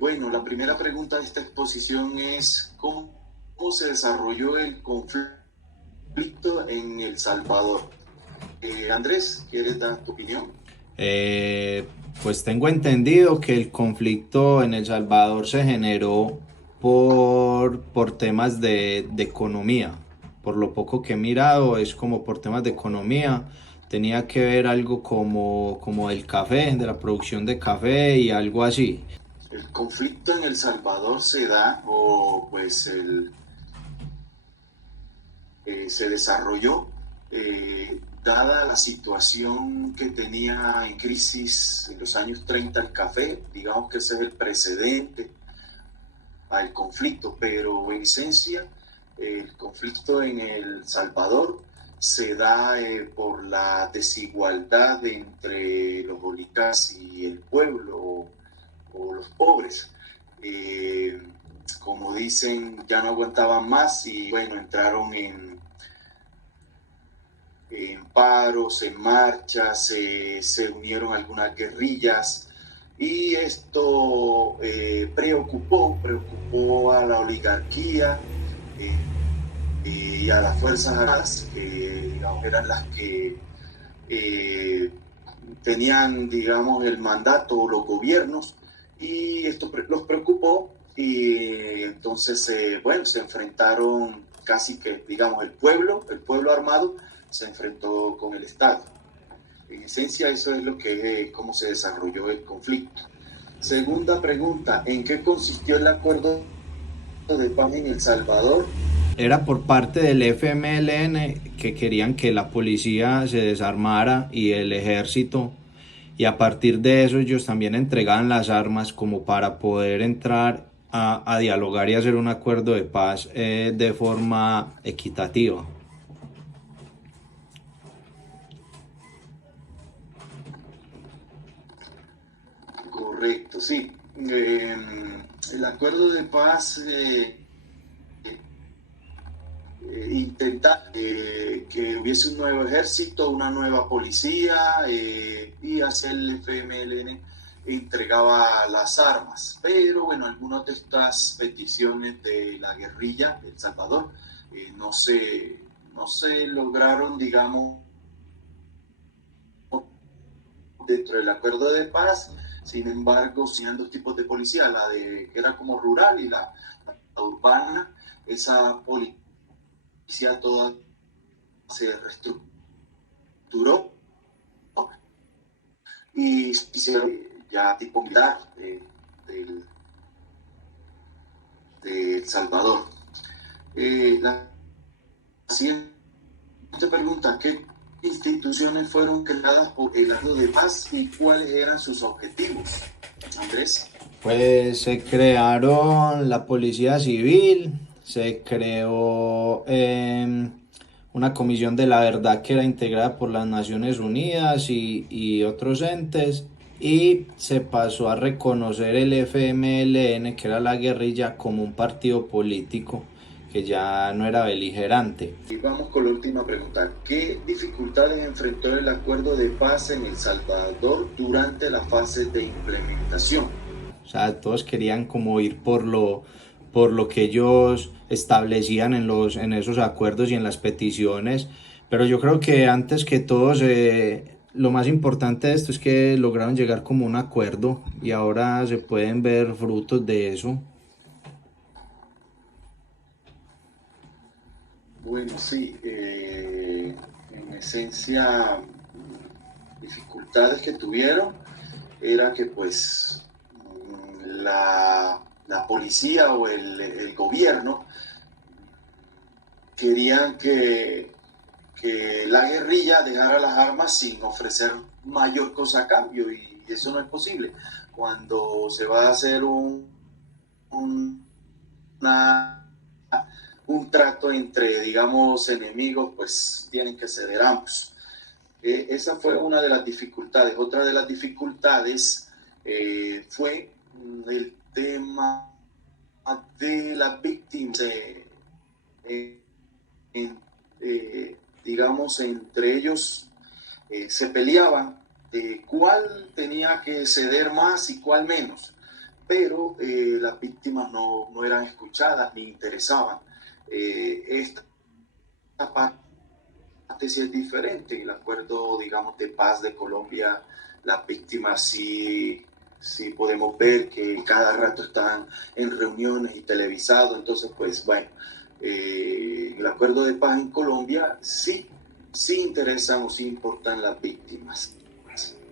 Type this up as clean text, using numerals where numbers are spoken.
Bueno, la primera pregunta de esta exposición es ¿cómo se desarrolló el conflicto en El Salvador? Andrés, ¿quieres dar tu opinión? Eh, pues tengo entendido que el conflicto en El Salvador se generó por temas de economía. Por lo poco que he mirado, es como por temas de economía. Tenía que ver algo como el café, de la producción de café y algo así. El conflicto en El Salvador se da, o pues se desarrolló, dada la situación que tenía en crisis en los años 30 el café, digamos que ese es el precedente al conflicto, pero en esencia el conflicto en El Salvador se da por la desigualdad entre los oligarcas y el pueblo o los pobres. Eh, Como dicen, ya no aguantaban más y bueno, entraron en paros, en marchas, se unieron algunas guerrillas y esto preocupó a la oligarquía eh, y a las Fuerzas Armadas, que digamos, eran las que eh, tenían, digamos, el mandato, los gobiernos, y esto los preocupó y entonces, bueno, se enfrentaron casi que, digamos, el pueblo armado se enfrentó con el Estado. En esencia, eso es lo que es, cómo se desarrolló el conflicto. Segunda pregunta, ¿en qué consistió el acuerdo de paz en El Salvador? Era por parte del FMLN que querían que la policía se desarmara y el ejército, y a partir de eso ellos también entregaban las armas como para poder entrar a dialogar y hacer un acuerdo de paz de forma equitativa. Correcto, sí. El acuerdo de paz intentar que hubiese un nuevo ejército, una nueva policía y hacer el FMLN entregaba las armas. Pero bueno, algunas de estas peticiones de la guerrilla de El Salvador no se lograron, digamos, dentro del acuerdo de paz. Sin embargo, tenían dos tipos de policía, la de que era como rural y la urbana. Esa policía toda se reestructuró y hicieron ya tipo militar de El Salvador. La siguiente pregunta, ¿qué instituciones fueron creadas por el acuerdo de paz y cuáles eran sus objetivos? Andrés. Pues se crearon la Policía Civil, se creó una comisión de la verdad que era integrada por las Naciones Unidas y otros entes, y se pasó a reconocer el FMLN, que era la guerrilla, como un partido político que ya no era beligerante. Y vamos con la última pregunta. ¿Qué dificultades enfrentó el acuerdo de paz en El Salvador durante la fase de implementación? O sea, todos querían como ir por lo que ellos establecían en esos acuerdos y en las peticiones. Pero yo creo que antes que todo, lo más importante de esto es que lograron llegar como a un acuerdo y ahora se pueden ver frutos de eso. Bueno, sí, en esencia, dificultades que tuvieron era que pues la policía o el gobierno querían que la guerrilla dejara las armas sin ofrecer mayor cosa a cambio y eso no es posible. Cuando se va a hacer un, una, un trato entre, digamos, enemigos, pues tienen que ceder ambos. Esa fue una de las dificultades. Otra de las dificultades fue el tema de las víctimas. Eh, digamos, entre ellos se peleaban de cuál tenía que ceder más y cuál menos. pero las víctimas no eran escuchadas ni interesaban. Esta parte sí es diferente. El acuerdo, digamos, de paz de Colombia, las víctimas sí podemos ver que cada rato están en reuniones y televisado. Entonces, pues bueno, el acuerdo de paz en Colombia sí interesan o sí importan las víctimas.